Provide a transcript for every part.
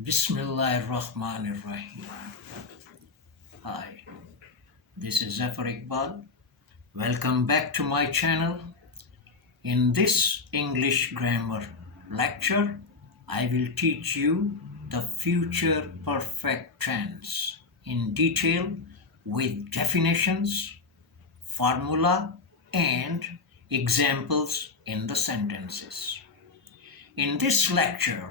Bismillahirrahmanirrahim. Hi, this is Zafar. Welcome back to my channel. In this English grammar lecture, I will teach you the future perfect tense in detail with definitions, formula, and examples in the sentences. In this lecture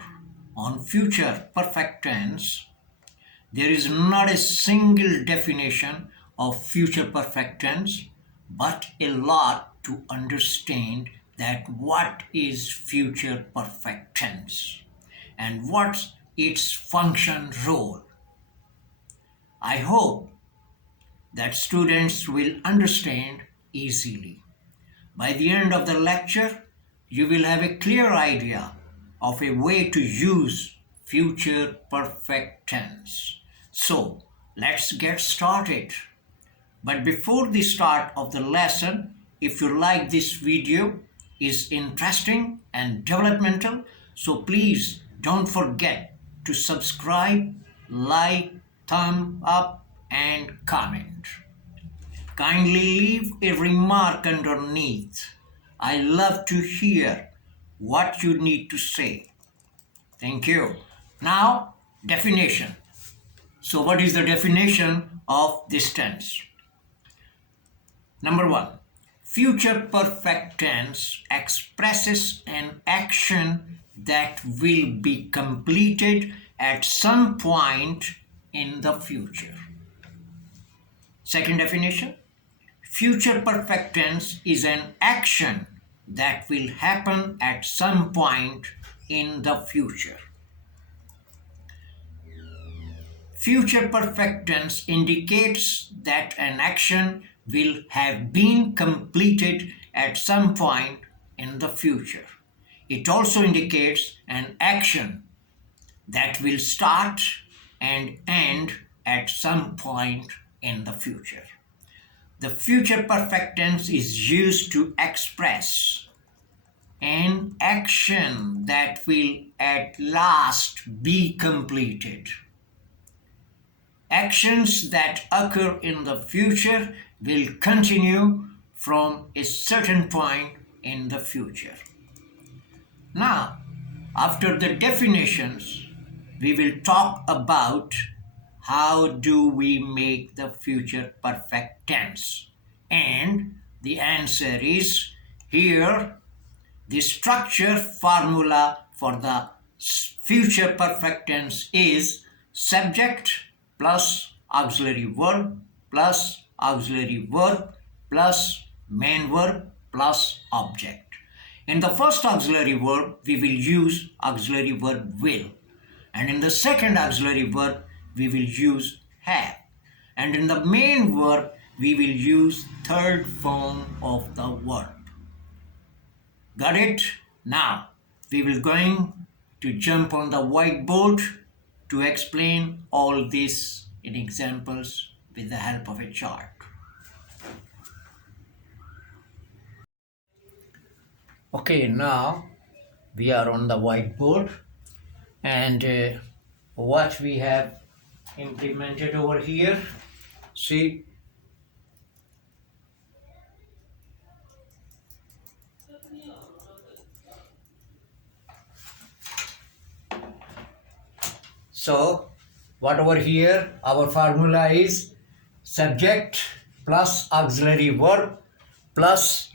on future perfect tense, there is not a single definition of future perfect tense, but a lot to understand that what is future perfect tense and what's its function role. I hope that students will understand easily. By the end of the lecture, you will have a clear idea of a way to use future perfect tense. So, let's get started. But before the start of the lesson, if you like this video is interesting and developmental, so please don't forget to subscribe, like, thumb up and comment. Kindly leave a remark underneath. I love to hear what you need to say. Thank you. Now, definition. So, what is the definition of this tense? Number one, future perfect tense expresses an action that will be completed at some point in the future. Second definition, future perfect tense is an action that will happen at some point in the future. Future perfect tense indicates that an action will have been completed at some point in the future. It also indicates an action that will start and end at some point in the future. The future perfect tense is used to express an action that will at last be completed. Actions that occur in the future will continue from a certain point in the future. Now, after the definitions, we will talk about how do we make the future perfect tense. And the answer is here. The structure formula for the future perfect tense is subject plus auxiliary verb plus auxiliary verb plus main verb plus object. In the first auxiliary verb, we will use auxiliary verb will. And in the second auxiliary verb, we will use have. And in the main verb, we will use third form of the verb. Got it? Now, we will going to jump on the whiteboard to explain all this in examples with the help of a chart. Okay, now we are on the whiteboard and what we have implemented over here, see, so what over here, our formula is subject plus auxiliary verb plus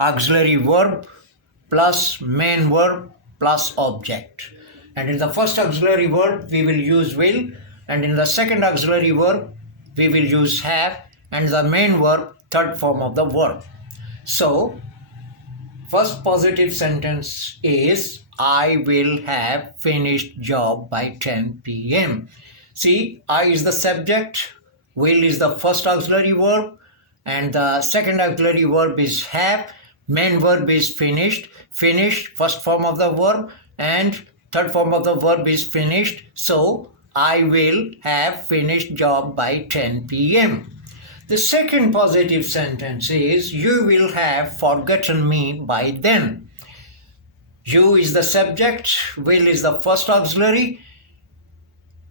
auxiliary verb plus main verb plus object. And in the first auxiliary verb, we will use will, and in the second auxiliary verb, we will use have, and the main verb, third form of the verb. So, first positive sentence is, I will have finished job by 10 p.m. See, I is the subject, will is the first auxiliary verb, and the second auxiliary verb is have, main verb is finished, first form of the verb, and third form of the verb is finished. So, I will have finished job by 10 p.m. The second positive sentence is, you will have forgotten me by then. You is the subject, will is the first auxiliary,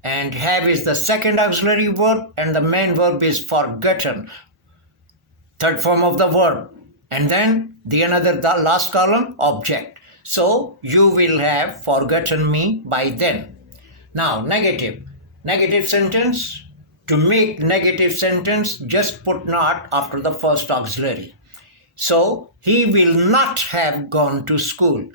and have is the second auxiliary verb, and the main verb is forgotten, third form of the verb, and then the last column, object. So you will have forgotten me by then. Now negative sentence. To make negative sentence, just put not after the first auxiliary. So he will not have gone to school.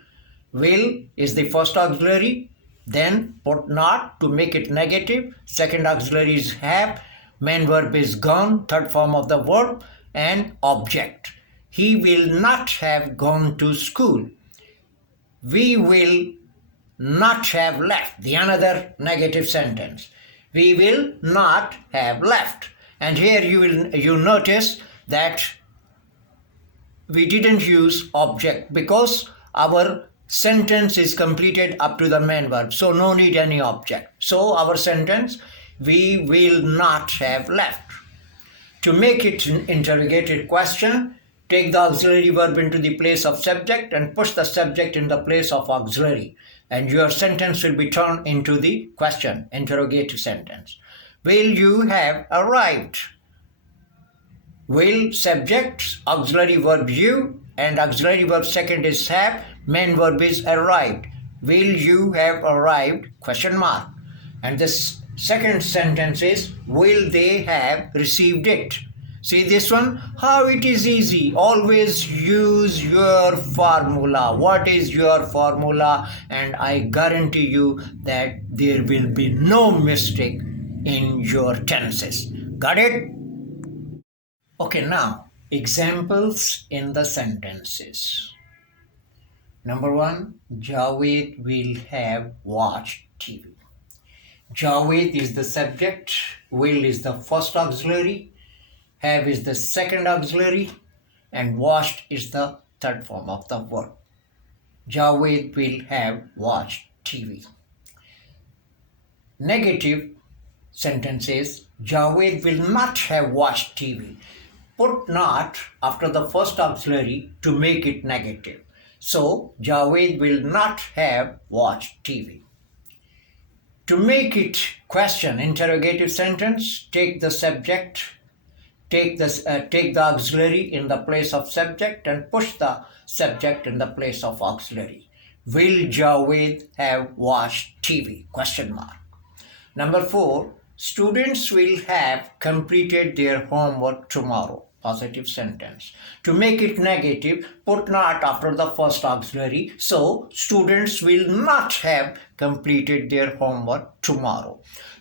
Will is the first auxiliary, then put not to make it negative. Second auxiliary is have, main verb is gone, third form of the verb, and object. He will not have gone to school. We will not have left, the another negative sentence. We will not have left. And here you notice that we didn't use object because our sentence is completed up to the main verb, so no need any object. So our sentence, we will not have left. To make it an interrogative question, take the auxiliary verb into the place of subject and push the subject in the place of auxiliary, and your sentence will be turned into the question, interrogative sentence. Will you have arrived? Will, subject, auxiliary verb you, and auxiliary verb second is have, main verb is arrived. Will you have arrived? Question mark. And this second sentence is, will they have received it? See this one, how it is easy. Always use your formula. What is your formula? And I guarantee you that there will be no mistake in your tenses. Got it? Okay, now examples in the sentences. Number 1, Javed will have watched TV. Javed is the subject, will is the first auxiliary, have is the second auxiliary, and watched is the third form of the verb. Javed will have watched TV. Negative sentences, Javed will not have watched TV. Put not after the first auxiliary to make it negative. So Javed will not have watched TV. To make it question, interrogative sentence, take the subject, take the auxiliary in the place of subject and push the subject in the place of auxiliary. Will Javed have watched TV? Question mark. Number 4, students will have completed their homework tomorrow. Positive sentence. To make it negative, put not after the first auxiliary. So students will not have completed their homework tomorrow.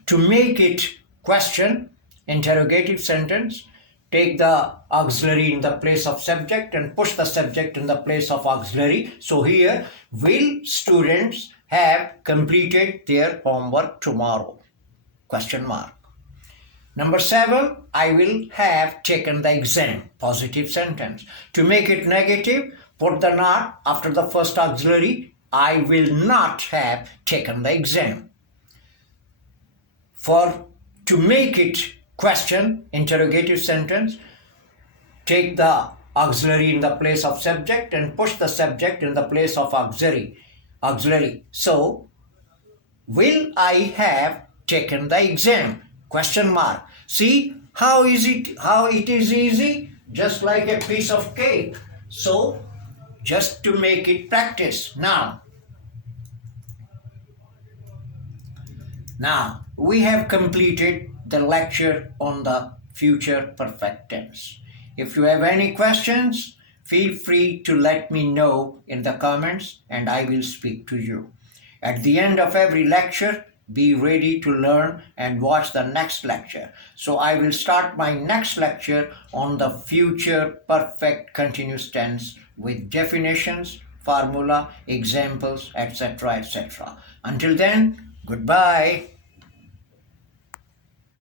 To make it question, interrogative sentence, take the auxiliary in the place of subject and push the subject in the place of auxiliary. So here, will students have completed their homework tomorrow? Question mark. Number 7, I will have taken the exam. Positive sentence. To make it negative, put the not after the first auxiliary. I will not have taken the exam. To make it question, interrogative sentence, take the auxiliary in the place of subject and push the subject in the place of auxiliary. So, will I have taken the exam? Question mark. See how it is easy? Just like a piece of cake. So, just to make it practice. Now we have completed the lecture on the future perfect tense. If you have any questions, feel free to let me know in the comments and I will speak to you. At the end of every lecture, be ready to learn and watch the next lecture. So I will start my next lecture on the future perfect continuous tense with definitions, formula, examples, etc. Until then, goodbye.